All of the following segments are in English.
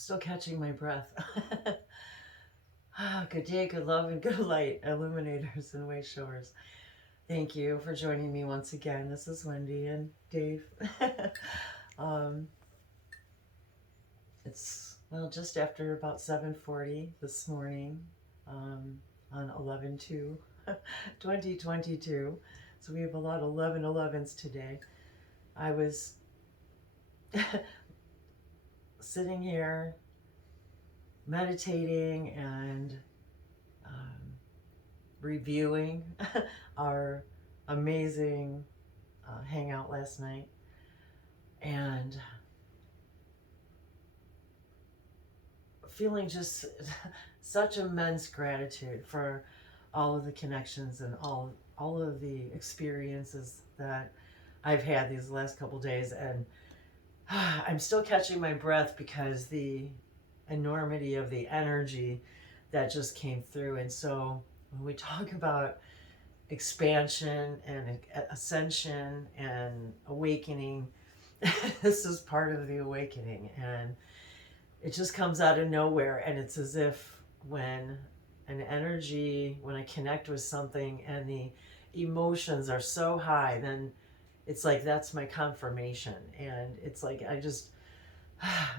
still catching my breath. Good day, good love, and good light, illuminators and way showers. Thank you for joining me once again. This is Wendy and Dave. um, it's just after about 7:40 this morning, on 11/2/2022. So we have a lot of 11/11s today. I was sitting here meditating and reviewing our amazing hangout last night, and feeling just such immense gratitude for all of the connections and all of the experiences that I've had these last couple days. And I'm still catching my breath because the enormity of the energy that just came through. And so when we talk about expansion and ascension and awakening, this is part of the awakening. And it just comes out of nowhere. And it's as if when when I connect with something and the emotions are so high, then it's like that's my confirmation. And it's like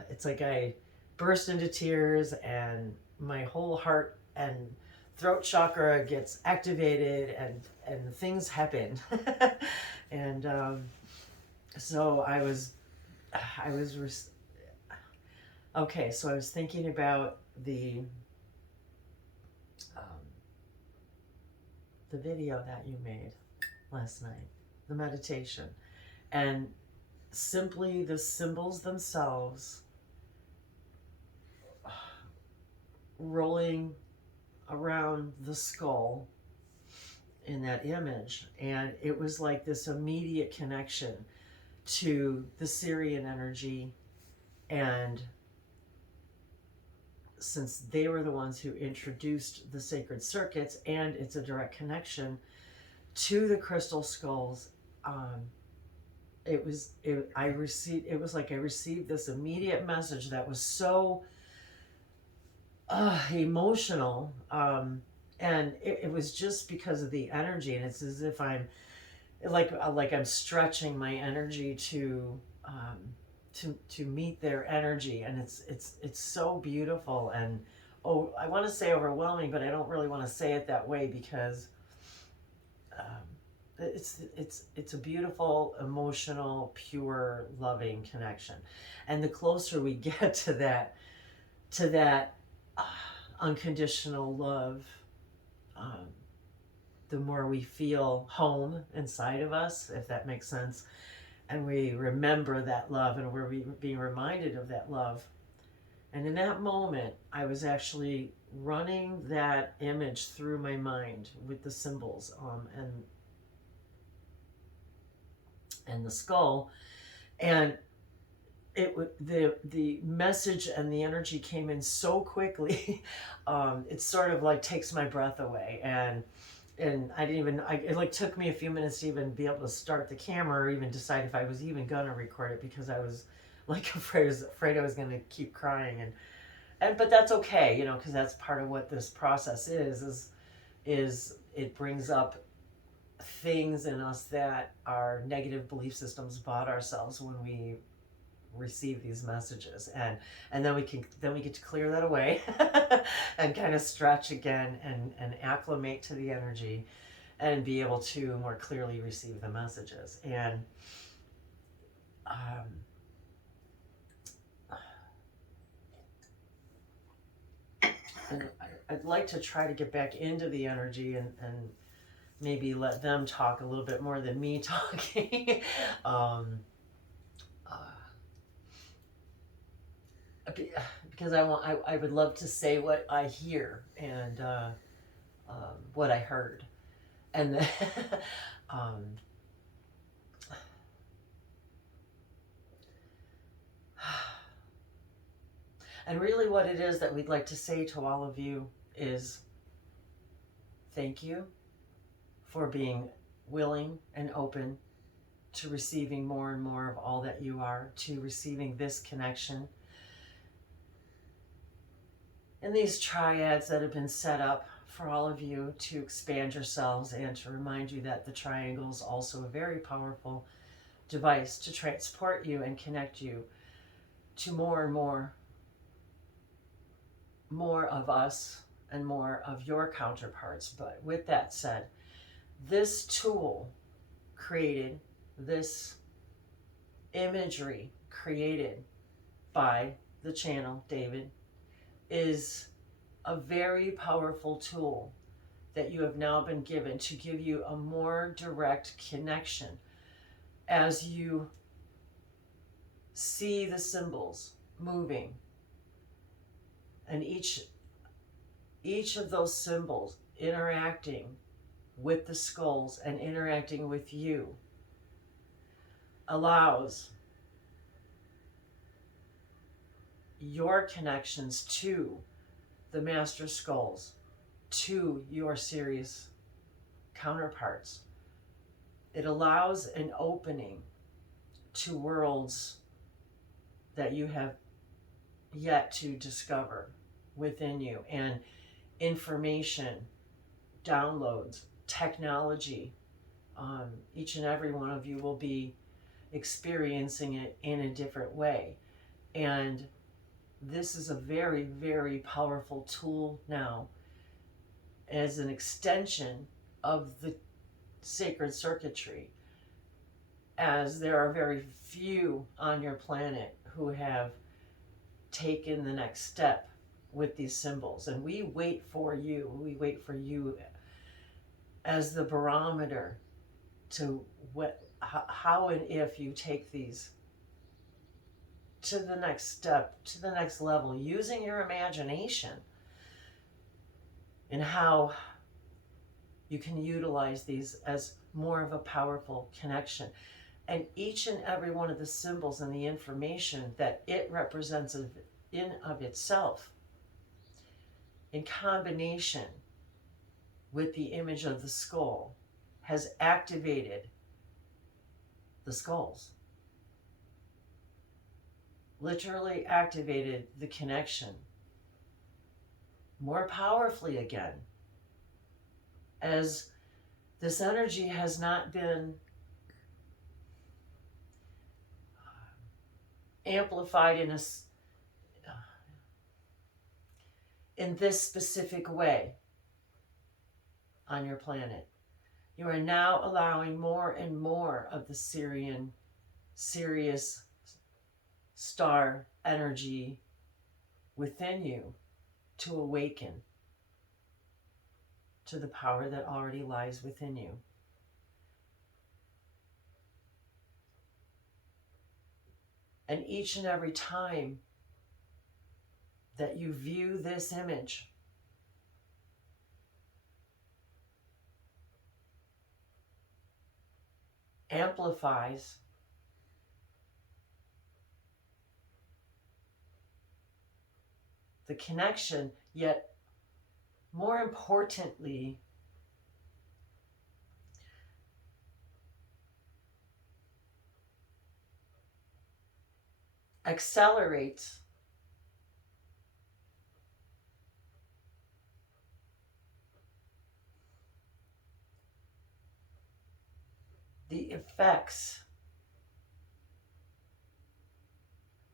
it's like I burst into tears and my whole heart and throat chakra gets activated, and things happen. And so I was okay. So I was thinking about um, the video that you made last night, the meditation, and simply the symbols themselves rolling around the skull in that image. And it was like this immediate connection to the Syrian energy. And since they were the ones who introduced the sacred circuits, and it's a direct connection to the crystal skulls, it was like I received this immediate message that was so emotional, and it was just because of the energy. And it's as if I'm like I'm stretching my energy to meet their energy. And it's so beautiful. And I want to say overwhelming, but I don't really want to say it that way, because it's a beautiful, emotional, pure, loving connection. And the closer we get to that unconditional love, um, the more we feel home inside of us, if that makes sense. And we remember that love, and we're being reminded of that love. And in that moment, I was actually running that image through my mind with the symbols, and the skull. And the message and the energy came in so quickly. It sort of like takes my breath away. And I didn't even, it like took me a few minutes to even be able to start the camera, or even decide if I was even gonna record it, because I was like afraid I was gonna keep crying. And but that's okay, because that's part of what this process is it brings up things in us that our negative belief systems bought ourselves when we receive these messages. And then we get to clear that away and kind of stretch again, and acclimate to the energy, and be able to more clearly receive the messages. And I'd like to try to get back into the energy, and maybe let them talk a little bit more than me talking. um, uh, because I would love to say what I hear, and what I heard. And then, um, and really what it is that we'd like to say to all of you is thank you for being willing and open to receiving more and more of all that you are, to receiving this connection, in these triads that have been set up for all of you to expand yourselves and to remind you that the triangle is also a very powerful device to transport you and connect you to more and more of us and more of your counterparts. But with that said, this tool created, this imagery created by the channel David is a very powerful tool that you have now been given to give you a more direct connection as you see the symbols moving, and each of those symbols interacting with the skulls and interacting with you allows your connections to the master skulls, to your Sirius counterparts. It allows an opening to worlds that you have yet to discover within you, and information, downloads, technology. Each and every one of you will be experiencing it in a different way. And this is a very, very powerful tool now as an extension of the sacred circuitry, as there are very few on your planet who have taken the next step with these symbols. And we wait for you. We wait for you as the barometer to how and if you take these to the next step, to the next level, using your imagination, and how you can utilize these as more of a powerful connection. And each and every one of the symbols and the information that it represents in of itself, in combination with the image of the skull, has activated the skulls. Literally activated the connection more powerfully again, as this energy has not been amplified in this specific way on your planet. You are now allowing more and more of the Sirius star energy within you to awaken to the power that already lies within you. And each and every time that you view this image, amplifies the connection, yet more importantly, accelerates the effects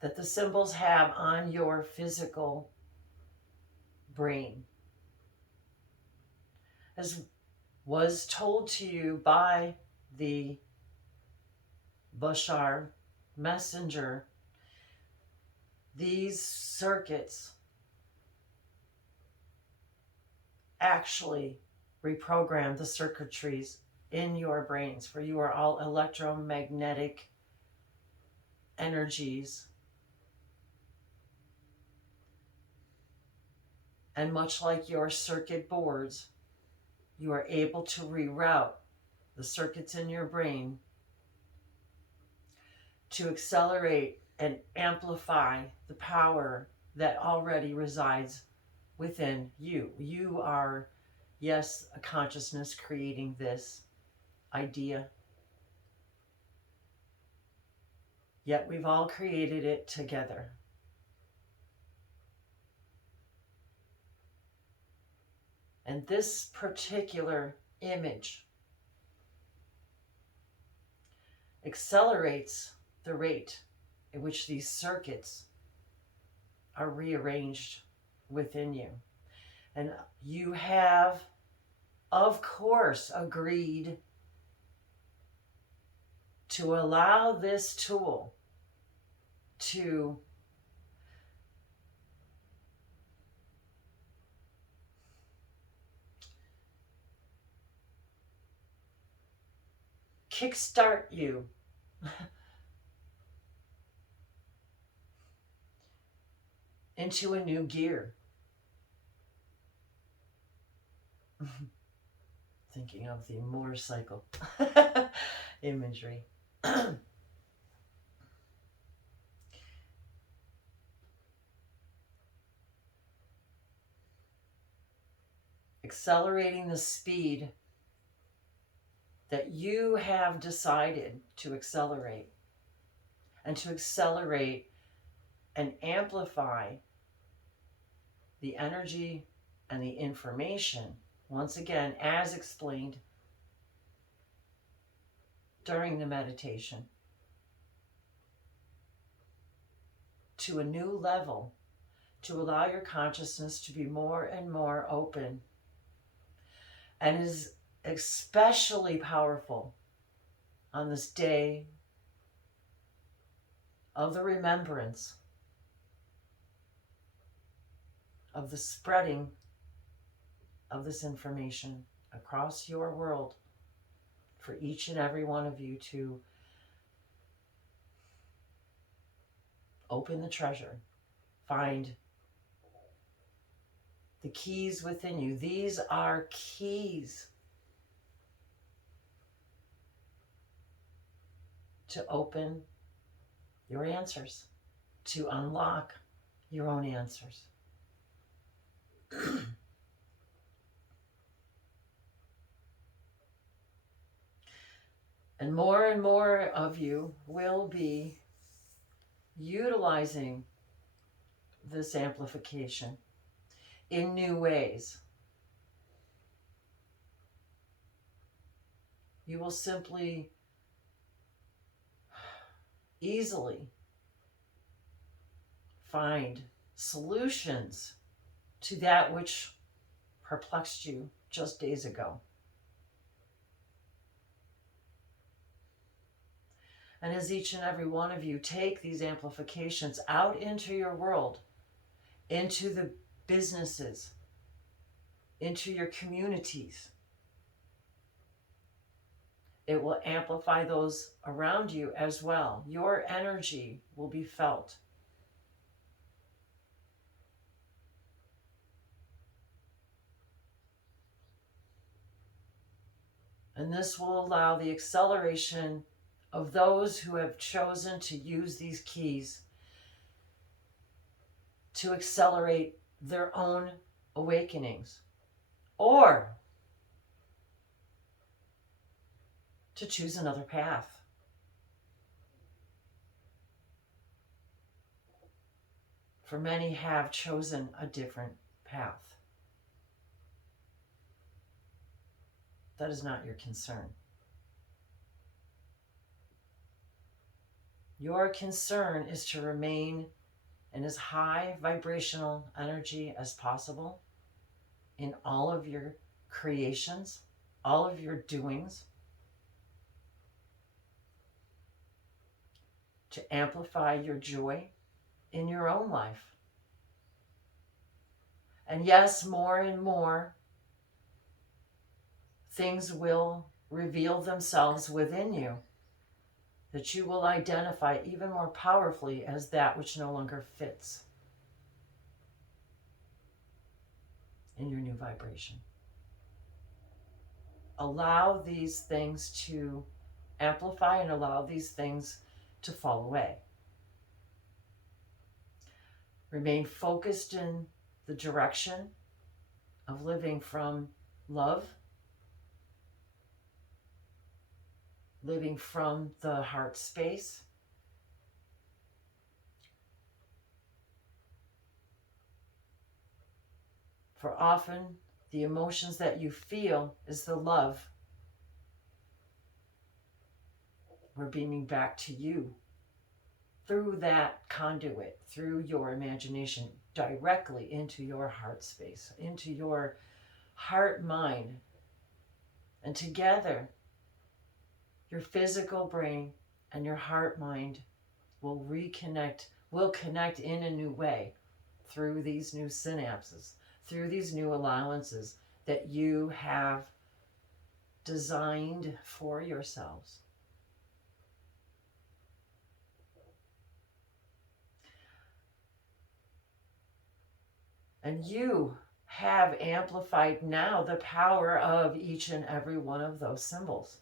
that the symbols have on your physical brain. As was told to you by the Bashar messenger, these circuits actually reprogram the circuitries in your brains, for you are all electromagnetic energies. And much like your circuit boards, you are able to reroute the circuits in your brain to accelerate and amplify the power that already resides within you. You are, yes, a consciousness creating this idea, yet we've all created it together. And this particular image accelerates the rate at which these circuits are rearranged within you. And you have, of course, agreed to allow this tool to kickstart you into a new gear. Thinking of the motorcycle imagery. Accelerating the speed that you have decided to accelerate, and to accelerate and amplify the energy and the information, once again, as explained during the meditation, to a new level, to allow your consciousness to be more and more open, and is especially powerful on this day of the remembrance of the spreading of this information across your world, for each and every one of you to open the treasure, find the keys within you. These are keys to open your answers, to unlock your own answers. And more of you will be utilizing this amplification in new ways. You will simply easily find solutions to that which perplexed you just days ago. And as each and every one of you take these amplifications out into your world, into the businesses, into your communities, it will amplify those around you as well. Your energy will be felt. And this will allow the acceleration of those who have chosen to use these keys to accelerate their own awakenings, or to choose another path. For many have chosen a different path. That is not your concern. Your concern is to remain in as high vibrational energy as possible in all of your creations, all of your doings, to amplify your joy in your own life. And yes, more and more things will reveal themselves within you that you will identify even more powerfully as that which no longer fits in your new vibration. Allow these things to amplify and allow these things to fall away. Remain focused in the direction of living from love, living from the heart space, for often The emotions that you feel is the love we're beaming back to you through that conduit, through your imagination, directly into your heart space, into your heart mind. And together, your physical brain and your heart mind will connect in a new way through these new synapses, through these new allowances that you have designed for yourselves. And you have amplified now the power of each and every one of those symbols,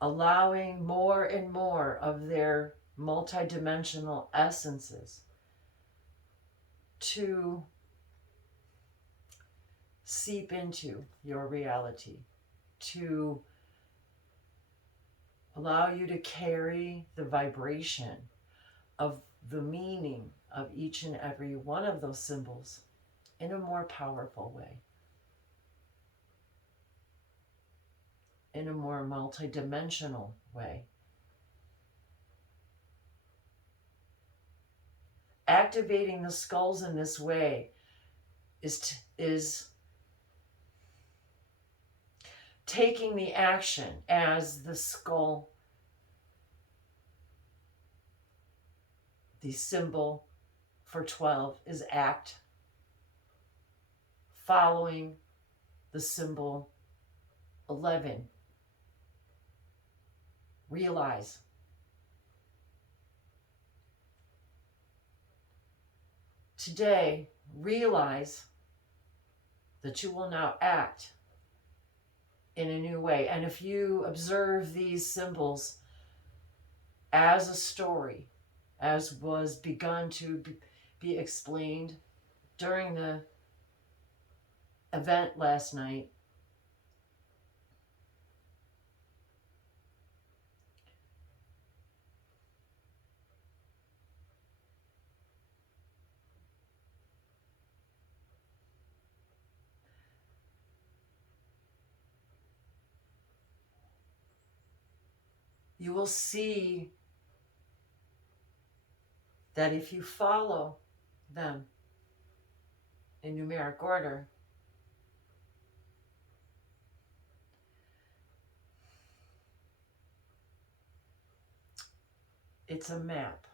allowing more and more of their multidimensional essences to seep into your reality, to allow you to carry the vibration of the meaning of each and every one of those symbols in a more powerful way, in a more multidimensional way. Activating the skulls in this way is taking the action as the skull, the symbol for 12 is act, following the symbol 11, realize. Today, realize that you will now act in a new way. And if you observe these symbols as a story, as was begun to be explained during the event last night, you will see that if you follow them in numeric order, it's a map,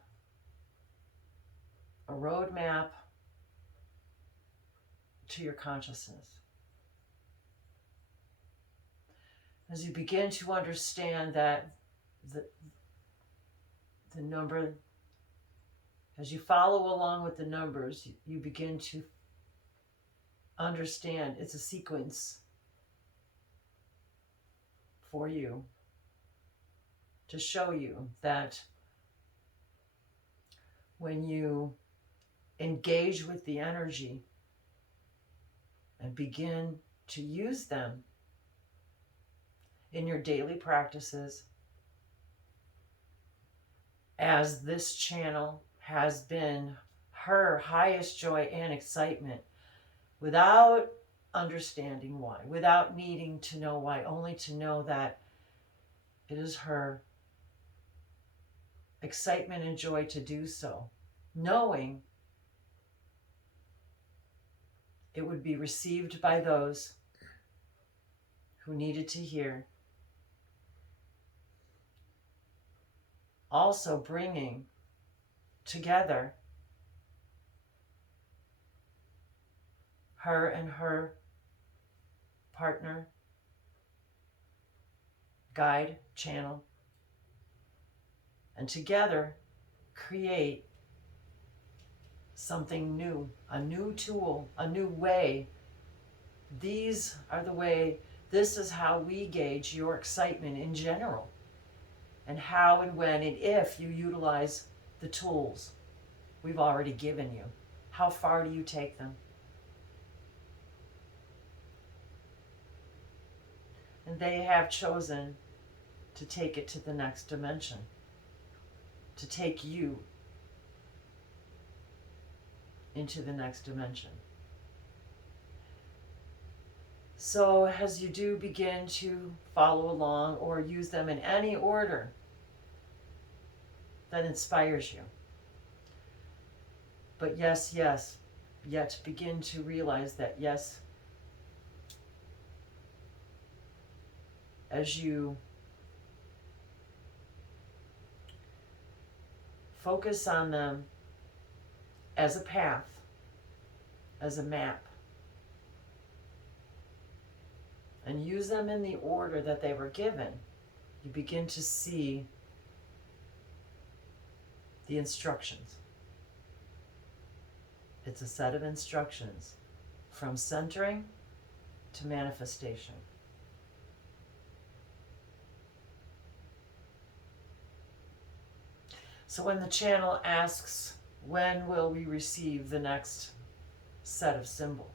a road map to your consciousness. As you begin to understand that the number, as you follow along with the numbers, you begin to understand it's a sequence for you to show you that when you engage with the energy and begin to use them in your daily practices, as this channel has been her highest joy and excitement, without understanding why, without needing to know why, only to know that it is her excitement and joy to do so, knowing it would be received by those who needed to hear. Also bringing together her and her partner, guide, channel, and together create something new, a new tool, a new way. These are the way, this is how we gauge your excitement in general, and how and when and if you utilize the tools we've already given you. How far do you take them? And they have chosen to take it to the next dimension, to take you into the next dimension. So as you do begin to follow along or use them in any order that inspires you, but yes, yet begin to realize that yes, as you focus on them as a path, as a map, and use them in the order that they were given, you begin to see the instructions. It's a set of instructions from centering to manifestation. So when the channel asks, when will we receive the next set of symbols?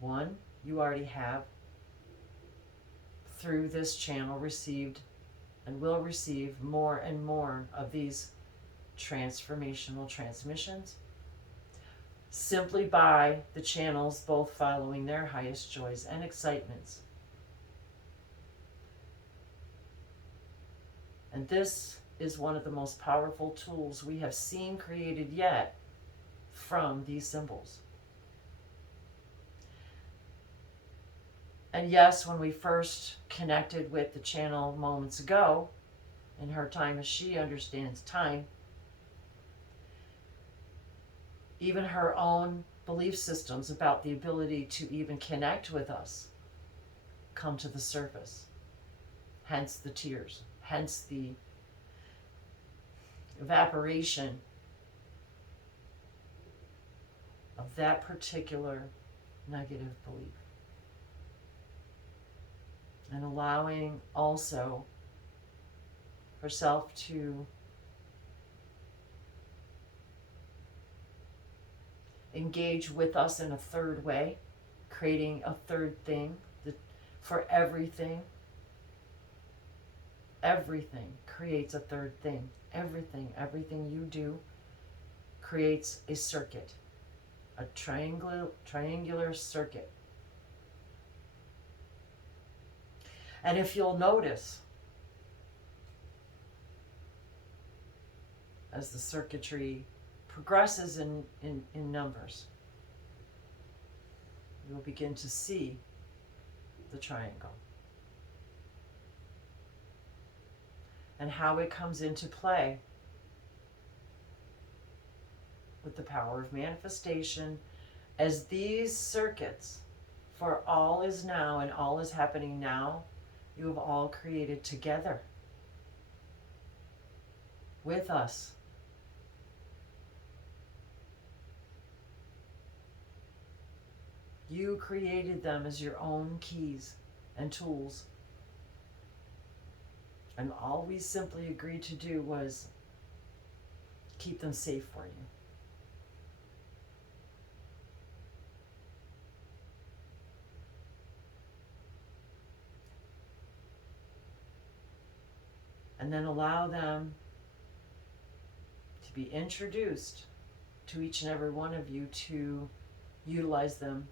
One, you already have, through this channel, received and will receive more and more of these transformational transmissions simply by the channels both following their highest joys and excitements. And this is one of the most powerful tools we have seen created yet from these symbols. And yes, when we first connected with the channel moments ago, in her time as she understands time, even her own belief systems about the ability to even connect with us come to the surface. Hence the tears, hence the evaporation of that particular negative belief. And allowing also herself to engage with us in a third way, creating a third thing for everything. Everything creates a third thing. Everything you do creates a circuit, a triangular circuit. And if you'll notice, as the circuitry progresses in numbers, you will begin to see the triangle and how it comes into play with the power of manifestation as these circuits, for all is now and all is happening now, you have all created together with us. You created them as your own keys and tools. And all we simply agreed to do was keep them safe for you. And then allow them to be introduced to each and every one of you to utilize them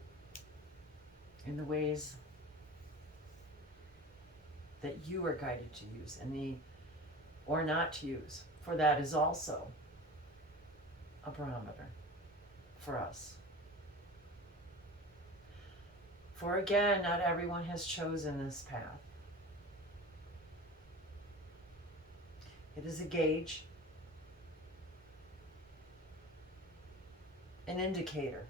in the ways that you are guided to use or not to use. For that is also a barometer for us. For again, not everyone has chosen this path. It is a gauge, an indicator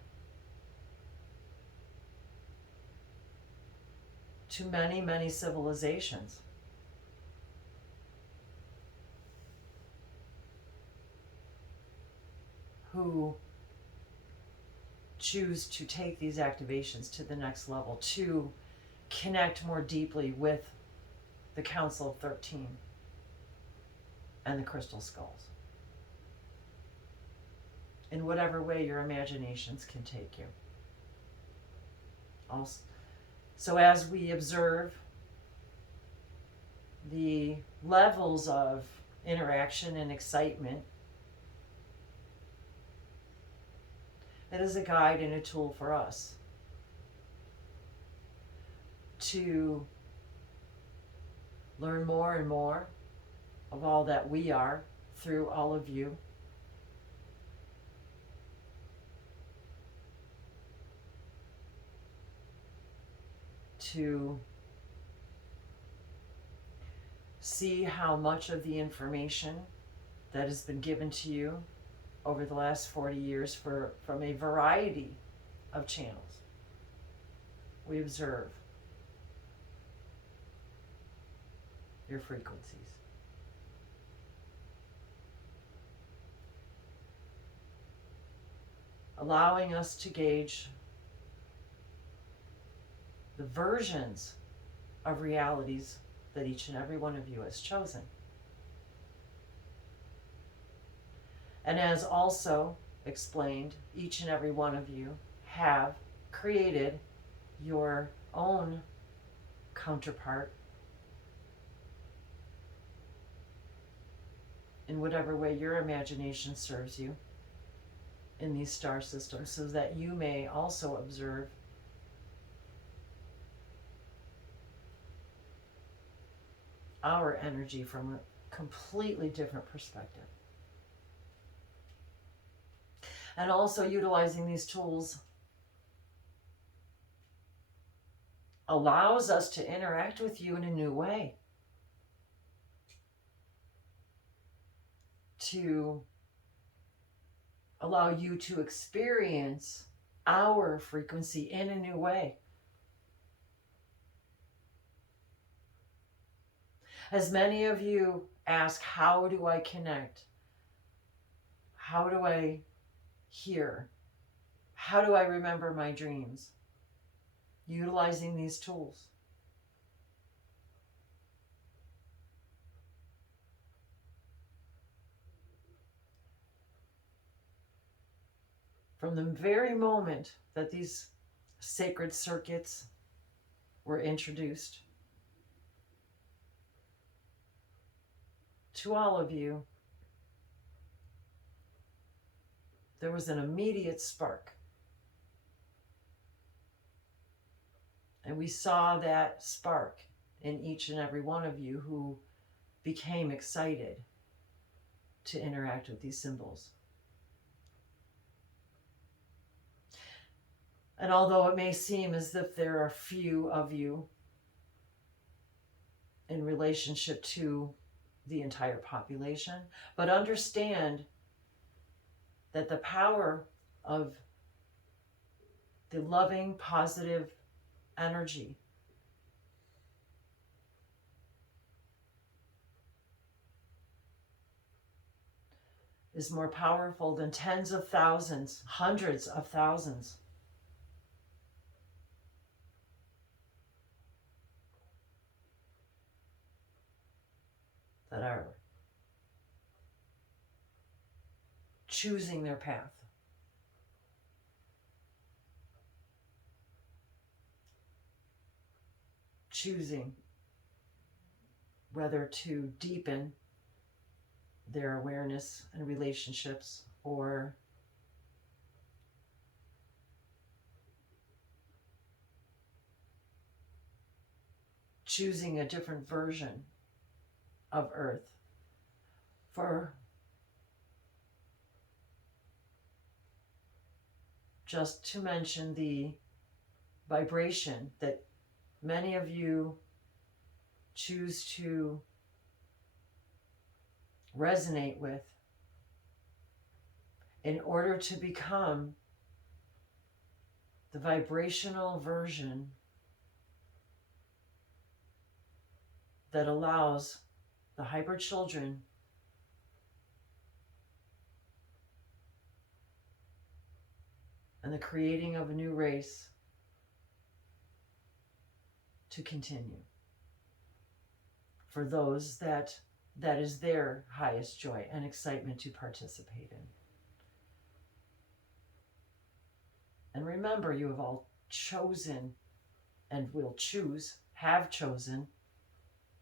to many, many civilizations who choose to take these activations to the next level, to connect more deeply with the Council of 13 and the crystal skulls, in whatever way your imaginations can take you. Also, so as we observe the levels of interaction and excitement, It is a guide and a tool for us to learn more and more of all that we are through all of you. To see how much of the information that has been given to you over the last 40 years from a variety of channels. We observe your frequencies. Allowing us to gauge the versions of realities that each and every one of you has chosen. And as also explained, each and every one of you have created your own counterpart in whatever way your imagination serves you in these star systems, so that you may also observe our energy from a completely different perspective. And also utilizing these tools allows us to interact with you in a new way, to allow you to experience our frequency in a new way. As many of you ask, how do I connect? How do I hear? How do I remember my dreams? Utilizing these tools. From the very moment that these sacred circuits were introduced to all of you, there was an immediate spark. And we saw that spark in each and every one of you who became excited to interact with these symbols. And although it may seem as if there are few of you in relationship to the entire population, but understand that the power of the loving, positive energy is more powerful than tens of thousands, hundreds of thousands that are choosing their path. Choosing whether to deepen their awareness and relationships, or choosing a different version of Earth. For just to mention the vibration that many of you choose to resonate with in order to become the vibrational version that allows the hybrid children and the creating of a new race to continue. For those that is their highest joy and excitement to participate in. And remember, you have all chosen and will choose, have chosen,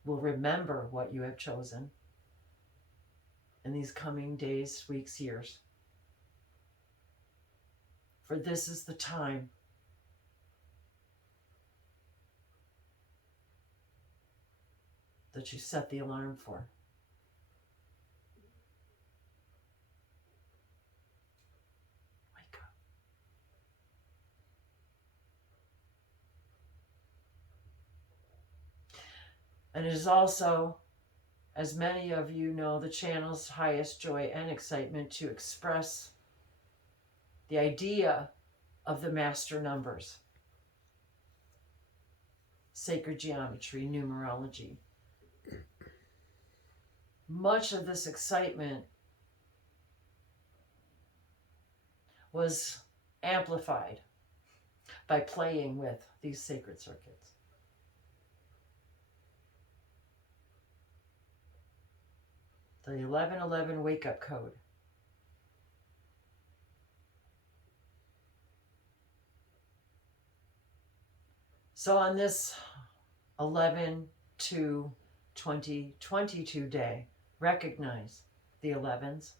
will remember what you have chosen in these coming days, weeks, years, For this is the time that you set the alarm for. Wake up. And it is also, as many of you know, the channel's highest joy and excitement to express the idea of the master numbers, sacred geometry, numerology. Much of this excitement was amplified by playing with these sacred circuits. The 1111 wake-up code. So on this 11/2/2022 day, recognize the 11s.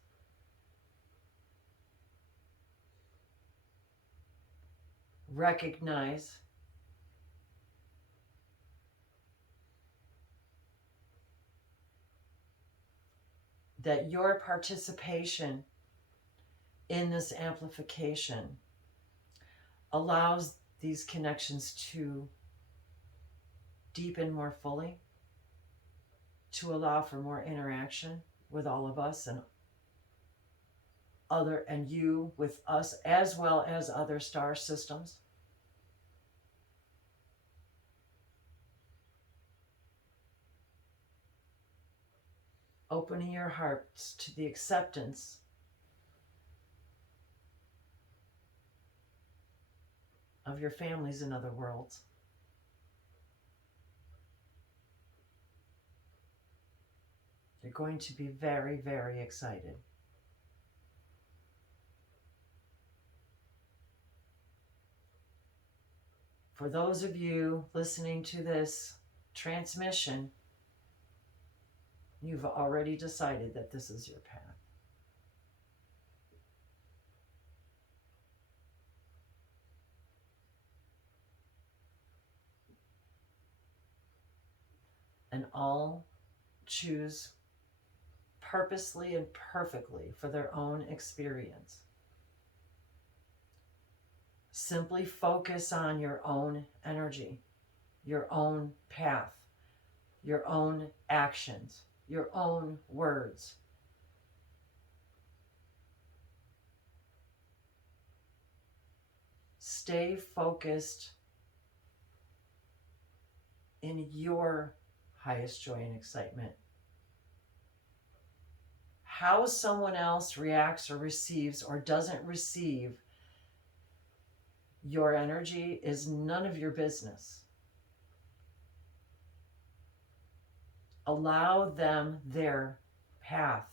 Recognize that your participation in this amplification allows these connections to deepen more fully, to allow for more interaction with all of us and you with us, as well as other star systems. Opening your hearts to the acceptance of your families in other worlds. You're going to be very, very excited. For those of you listening to this transmission, you've already decided that this is your path. And all choose purposely and perfectly for their own experience. Simply focus on your own energy, your own path, your own actions, your own words. Stay focused in your highest joy and excitement. How someone else reacts or receives or doesn't receive your energy is none of your business. Allow them their path,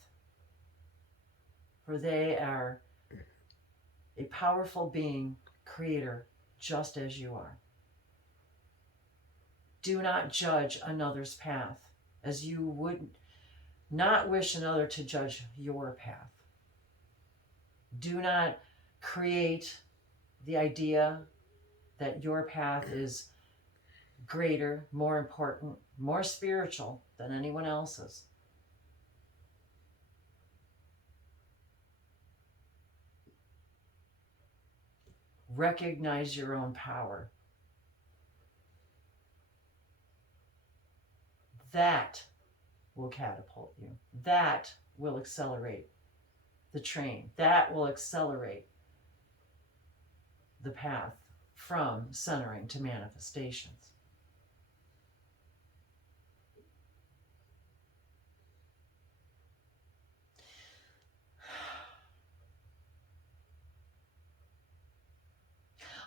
for they are a powerful being, creator, just as you are. Do not judge another's path, as you would not wish another to judge your path. Do not create the idea that your path is greater, more important, more spiritual than anyone else's. Recognize your own power. That will catapult you. That will accelerate the train. That will accelerate the path from centering to manifestations.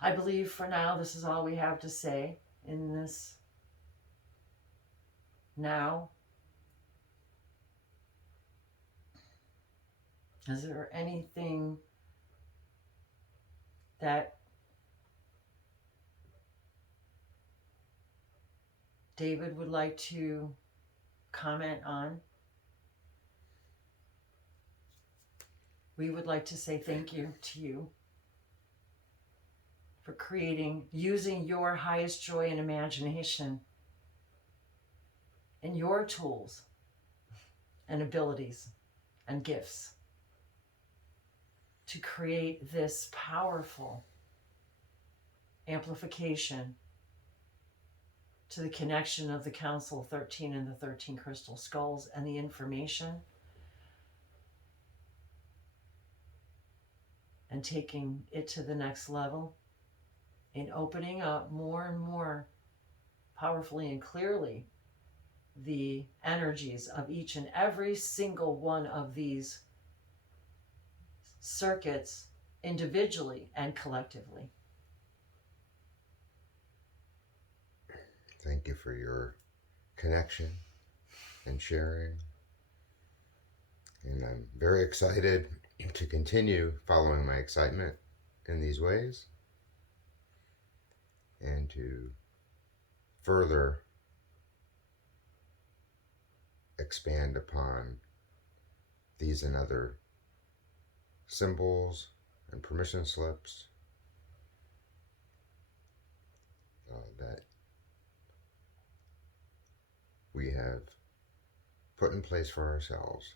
I believe for now this is all we have to say in this now. Is there anything that David would like to comment on? We would like to say thank you to you for creating, using your highest joy and imagination and your tools and abilities and gifts to create this powerful amplification to the connection of the Council 13 and the 13 crystal skulls and the information, and taking it to the next level in opening up more and more powerfully and clearly the energies of each and every single one of these circuits individually and collectively. Thank you for your connection and sharing. And I'm very excited to continue following my excitement in these ways and to further expand upon these and other symbols and permission slips that we have put in place for ourselves